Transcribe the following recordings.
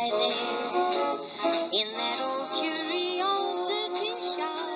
lie there in that old curiosity shop.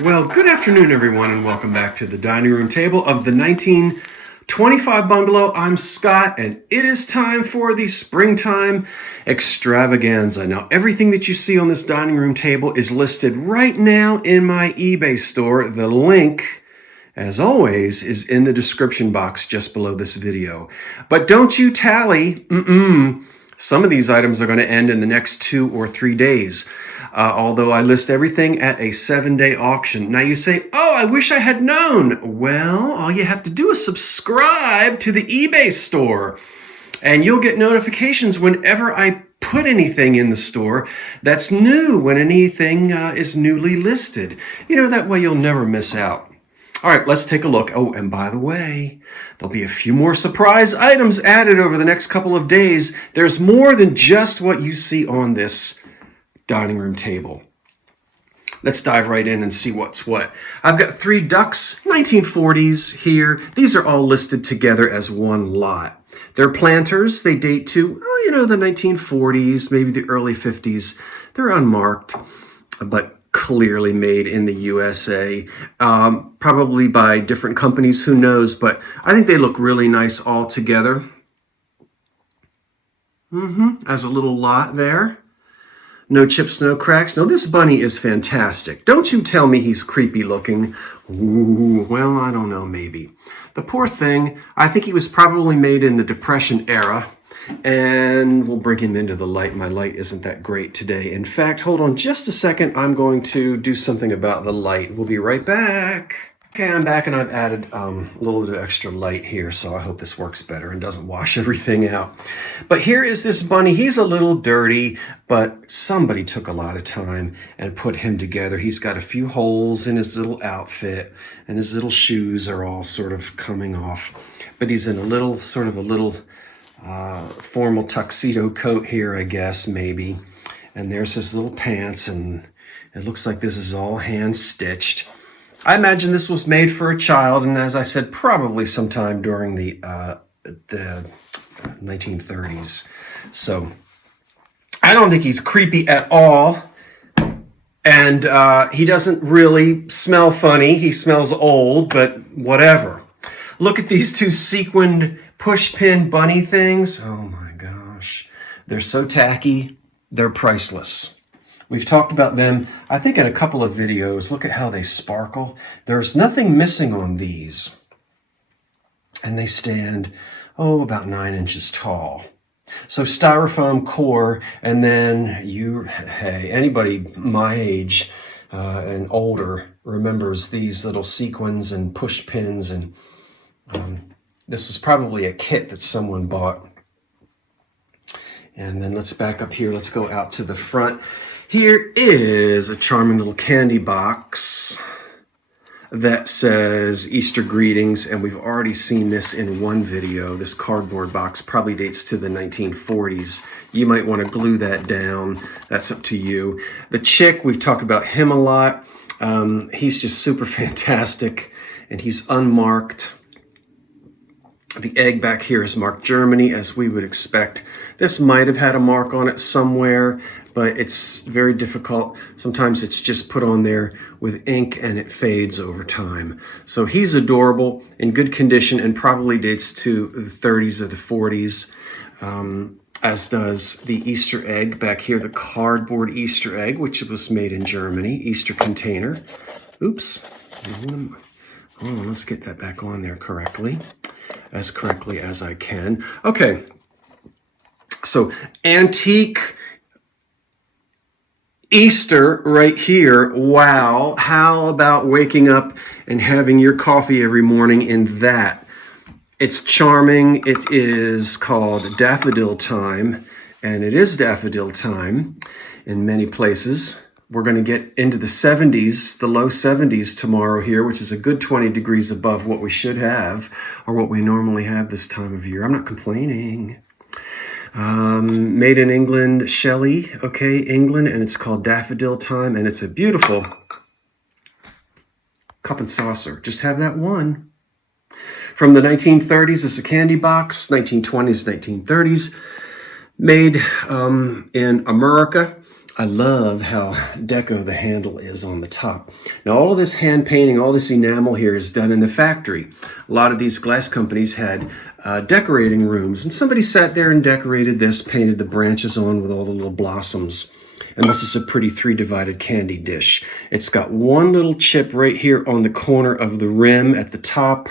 Well, good afternoon, everyone, and welcome back to the dining room table of the 1925 bungalow. I'm Scott, and it is time for the springtime extravaganza. Now, everything that you see on this dining room table is listed right now in my eBay store. The link, as always, is in the description box just below this video. But don't you tally, some of these items are going to end in the next 2 or 3 days. Although I list everything at a 7-day auction. Now you say, oh, I wish I had known. Well, all you have to do is subscribe to the eBay store, and you'll get notifications whenever I put anything in the store that's new, when anything is newly listed. You know, that way you'll never miss out. All right, let's take a look. Oh, and by the way, there'll be a few more surprise items added over the next couple of days. There's more than just what you see on this dining room table. Let's dive right in and see what's what. I've got 3 ducks, 1940s here. These are all listed together as one lot. They're planters. They date to, the 1940s, maybe the early 50s. They're unmarked, but clearly made in the USA. Probably by different companies, who knows, but I think they look really nice all together. As a little lot there. No chips, no cracks. No, this bunny is fantastic. Don't you tell me he's creepy looking. Ooh, well, I don't know, maybe. The poor thing, I think he was probably made in the Depression era. And we'll bring him into the light. My light isn't that great today. In fact, hold on just a second. I'm going to do something about the light. We'll be right back. Okay, I'm back, and I've added a little bit of extra light here, so I hope this works better and doesn't wash everything out. But here is this bunny. He's a little dirty, but somebody took a lot of time and put him together. He's got a few holes in his little outfit, and his little shoes are all sort of coming off. But he's in a little formal tuxedo coat here, I guess, maybe. And there's his little pants, and it looks like this is all hand-stitched. I imagine this was made for a child, and as I said, probably sometime during the 1930s. So I don't think he's creepy at all, and he doesn't really smell funny. He smells old, but whatever. Look at these 2 sequined push-pin bunny things. Oh my gosh. They're so tacky, they're priceless. We've talked about them, I think, in a couple of videos. Look at how they sparkle. There's nothing missing on these. And they stand, about 9 inches tall. So styrofoam core, and then anybody my age and older remembers these little sequins and push pins. And this was probably a kit that someone bought And then let's back up here. Let's go out to the front. Here is a charming little candy box that says Easter greetings, and we've already seen this in one video. This cardboard box probably dates to the 1940s. You might want to glue that down. That's up to you. The chick, we've talked about him a lot. He's just super fantastic, and he's unmarked. The egg back here is marked Germany, as we would expect. This might have had a mark on it somewhere, but it's very difficult. Sometimes it's just put on there with ink and it fades over time. So he's adorable, in good condition, and probably dates to the 30s or the 40s, as does the Easter egg back here, the cardboard Easter egg, which was made in Germany, Easter container. Oops. Oh, let's get that back on there correctly as I can. Okay. So antique Easter right here. Wow. How about waking up and having your coffee every morning in that? It's charming. It is called Daffodil Time, and it is daffodil time in many places. We're going to get into the 70s, the low 70s tomorrow here, which is a good 20 degrees above what we should have, or what we normally have this time of year. I'm not complaining. Made in England, Shelley, okay, England, and it's called Daffodil Time, and it's a beautiful cup and saucer. Just have that one. From the 1930s, it's a candy box, 1920s, 1930s, made in America. I love how deco the handle is on the top. Now, all of this hand painting, all this enamel here is done in the factory. A lot of these glass companies had decorating rooms, and somebody sat there and decorated this, painted the branches on with all the little blossoms. And this is a pretty 3-divided candy dish. It's got one little chip right here on the corner of the rim at the top,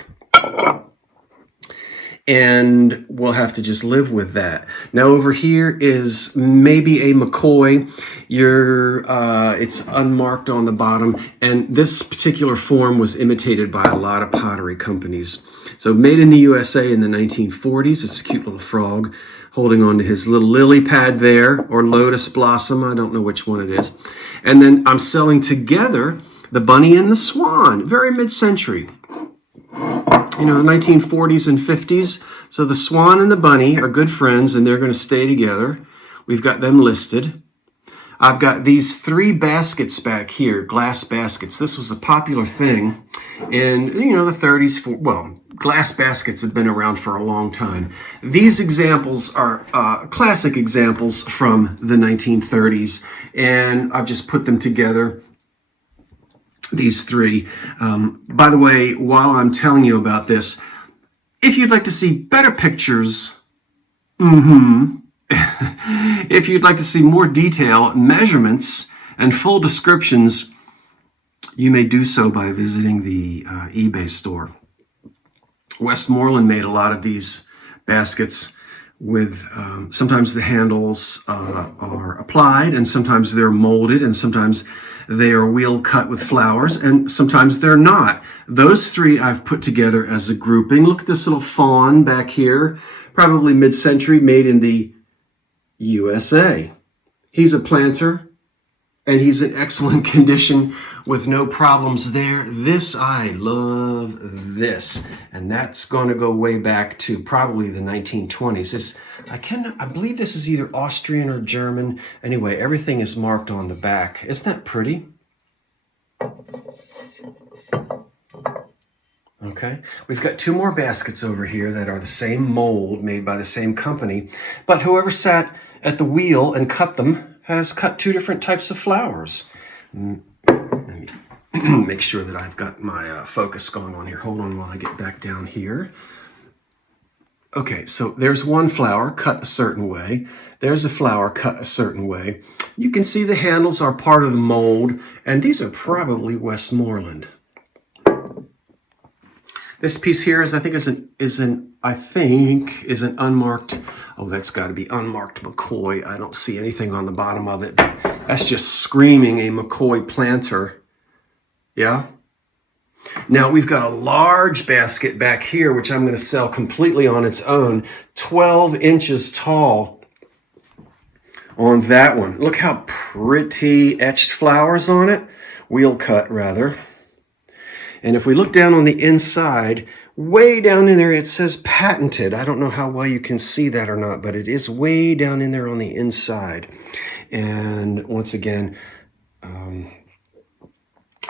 and we'll have to just live with that. Now over here is maybe a McCoy. It's unmarked on the bottom, and this particular form was imitated by a lot of pottery companies. So made in the USA in the 1940s. It's a cute little frog holding on to his little lily pad there, or lotus blossom. I don't know which one it is. And then I'm selling together the bunny and the swan, very mid-century. You know, the 1940s and 50s. So the swan and the bunny are good friends, and they're going to stay together. We've got them listed. I've got these 3 baskets back here, glass baskets. This was a popular thing in, you know, the 30s. Well, glass baskets have been around for a long time. These examples are classic examples from the 1930s, and I've just put them together. These 3. By the way, while I'm telling you about this, if you'd like to see better pictures, if you'd like to see more detail, measurements, and full descriptions, you may do so by visiting the eBay store. Westmoreland made a lot of these baskets with, sometimes the handles are applied, and sometimes they're molded, and sometimes they are wheel cut with flowers, and sometimes they're not. Those 3 I've put together as a grouping. Look at this little fawn back here, probably mid-century, made in the USA. He's a planter, and he's in excellent condition with no problems there. This, I love this, and that's going to go way back to probably the 1920s. I believe this is either Austrian or German. Anyway, everything is marked on the back. Isn't that pretty? Okay, we've got 2 more baskets over here that are the same mold, made by the same company, but whoever sat at the wheel and cut them has cut 2 different types of flowers. Let me make sure that I've got my focus going on here. Hold on while I get back down here. Okay, so there's one flower cut a certain way. There's a flower cut a certain way. You can see the handles are part of the mold, and these are probably Westmoreland. This piece here is, I think, is an unmarked. Oh, that's got to be unmarked McCoy. I don't see anything on the bottom of it. That's just screaming a McCoy planter. Yeah. Now we've got a large basket back here, which I'm going to sell completely on its own, 12 inches tall. on that one. Look how pretty etched flowers on it. Wheel cut, rather. And if we look down on the inside, way down in there, it says patented. I don't know how well you can see that or not, but it is way down in there on the inside. And once again,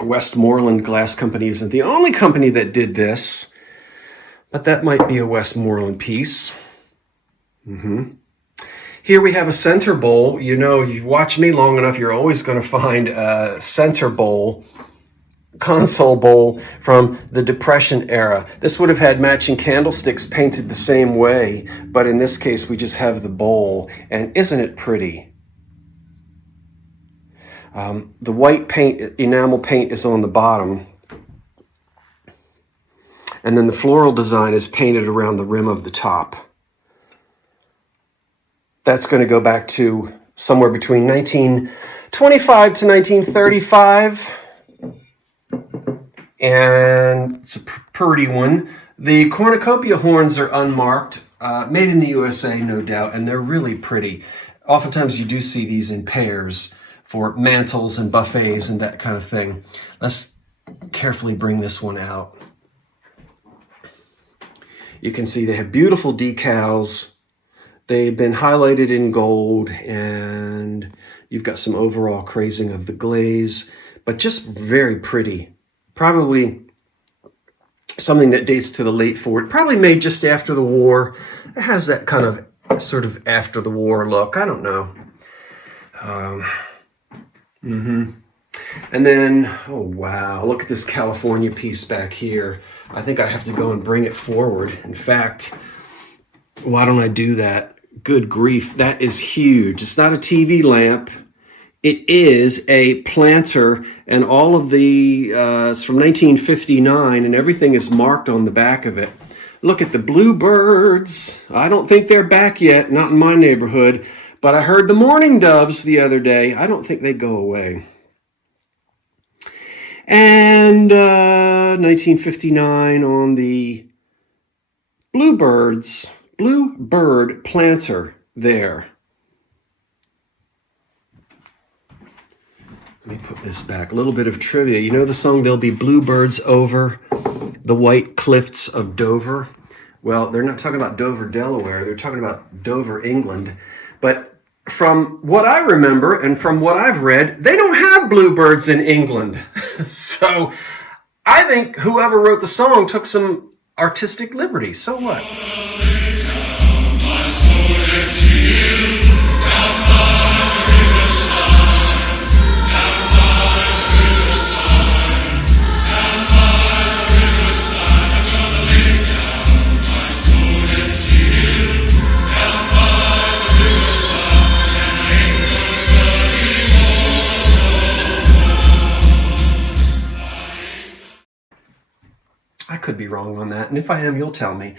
Westmoreland Glass Company isn't the only company that did this, but that might be a Westmoreland piece. Here we have a center bowl. You know, you've watched me long enough, you're always going to find a center bowl, console bowl from the Depression era. This would have had matching candlesticks painted the same way, but in this case we just have the bowl. And isn't it pretty? The white paint, enamel paint, is on the bottom, and then the floral design is painted around the rim of the top. That's going to go back to somewhere between 1925 to 1935. And it's a pretty one. The cornucopia horns are unmarked, made in the USA, no doubt, and they're really pretty. Oftentimes you do see these in pairs for mantles and buffets and that kind of thing. Let's carefully bring this one out. You can see they have beautiful decals. They've been highlighted in gold, and you've got some overall crazing of the glaze, but just very pretty. Probably something that dates to the late 40s, probably made just after the war. It has that kind of sort of after the war look. I don't know. And then, oh wow, look at this California piece back here. I think I have to go and bring it forward. In fact, why don't I do that? Good grief, that is huge. It's not a TV lamp. It is a planter, and all of the, it's from 1959, and everything is marked on the back of it. Look at the bluebirds. I don't think they're back yet, not in my neighborhood, but I heard the mourning doves the other day. I don't think they go away. And 1959 on the bluebird planter there. Let me put this back. A little bit of trivia. You know the song, There'll Be Bluebirds Over the White Cliffs of Dover? Well, they're not talking about Dover, Delaware. They're talking about Dover, England. But from what I remember and from what I've read, they don't have bluebirds in England. So I think whoever wrote the song took some artistic liberty. So what? I could be wrong on that, and if I am, you'll tell me.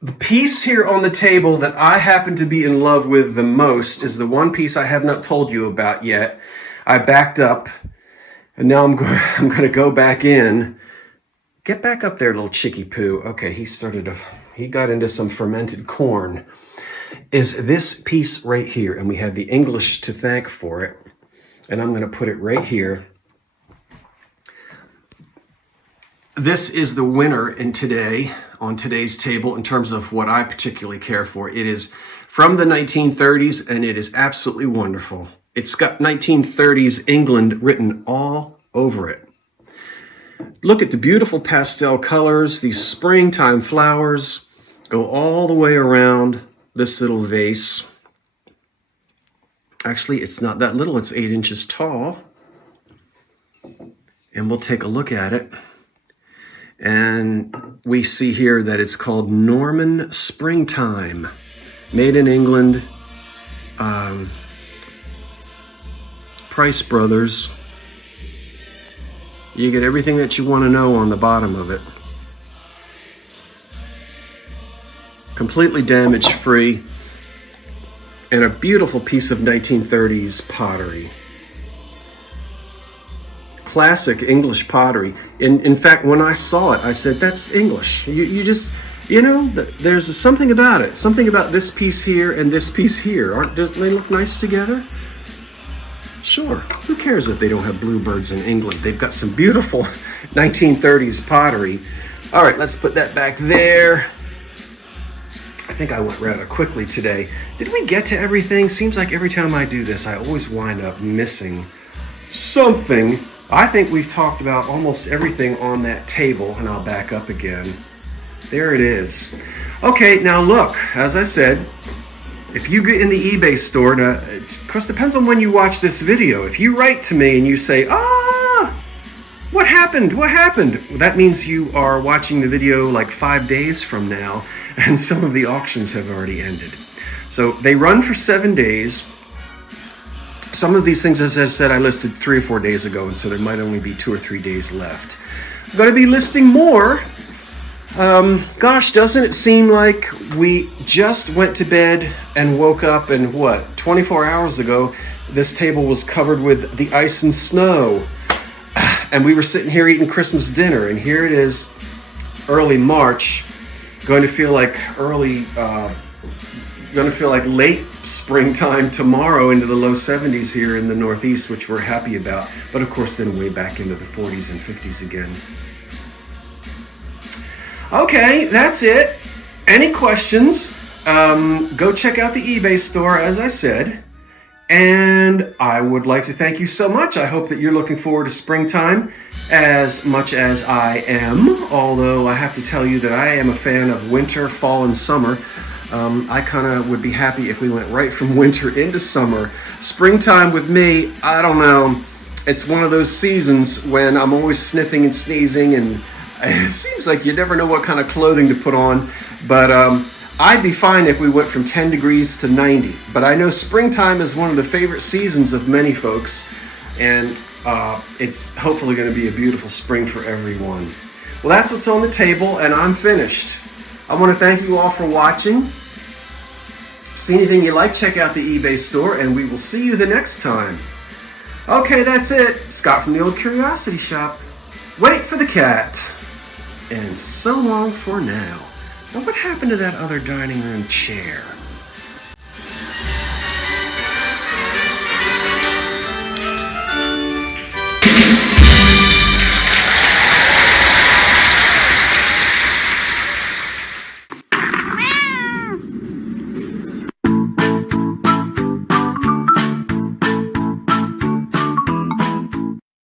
The piece here on the table that I happen to be in love with the most is the one piece I have not told you about yet. I backed up, and now I'm going to go back in. Get back up there, little chickie poo. Okay, he got into some fermented corn. Is this piece right here, and we have the English to thank for it, and I'm going to put it right here. This is the winner on today's table in terms of what I particularly care for. It is from the 1930s, and it is absolutely wonderful. It's got 1930s England written all over it. Look at the beautiful pastel colors. These springtime flowers go all the way around this little vase. Actually, it's not that little. It's 8 inches tall. And we'll take a look at it. And we see here that it's called Norman Springtime, made in England, Price Brothers. You get everything that you want to know on the bottom of it. Completely damage-free, and a beautiful piece of 1930s pottery. Classic English pottery. In fact, when I saw it, I said, that's English. You just, You know, there's something about it. Something about this piece here and this piece here. Doesn't they look nice together? Sure. Who cares if they don't have bluebirds in England? They've got some beautiful 1930s pottery. All right, let's put that back there. I think I went rather quickly today. Did we get to everything? Seems like every time I do this, I always wind up missing something. I think we've talked about almost everything on that table, and I'll back up again. There it is. Okay, now look, as I said, if you get in the eBay store, now, of course, depends on when you watch this video. If you write to me and you say, what happened? What happened? Well, that means you are watching the video like 5 days from now, and some of the auctions have already ended. So they run for 7 days. Some of these things, as I said, I listed 3 or 4 days ago, and so there might only be 2 or 3 days left. I'm going to be listing more. Gosh, doesn't it seem like we just went to bed and woke up and 24 hours ago, this table was covered with the ice and snow. And we were sitting here eating Christmas dinner, and here it is, early March, going to feel like late springtime tomorrow into the low 70s here in the Northeast, which we're happy about. But of course, then way back into the 40s and 50s again. Okay, that's it. Any questions? Go check out the eBay store, as I said. And I would like to thank you so much. I hope that you're looking forward to springtime as much as I am. Although I have to tell you that I am a fan of winter, fall, and summer. I kind of would be happy if we went right from winter into summer. Springtime with me, I don't know. It's one of those seasons when I'm always sniffing and sneezing, and it seems like you never know what kind of clothing to put on. But I'd be fine if we went from 10 degrees to 90. But I know springtime is one of the favorite seasons of many folks, and it's hopefully going to be a beautiful spring for everyone. Well, that's what's on the table, and I'm finished. I want to thank you all for watching. See anything you like, check out the eBay store, and we will see you the next time. Okay, that's it. Scott from the Old Curiosity Shop. Wait for the cat. And so long for now. Now, what happened to that other dining room chair?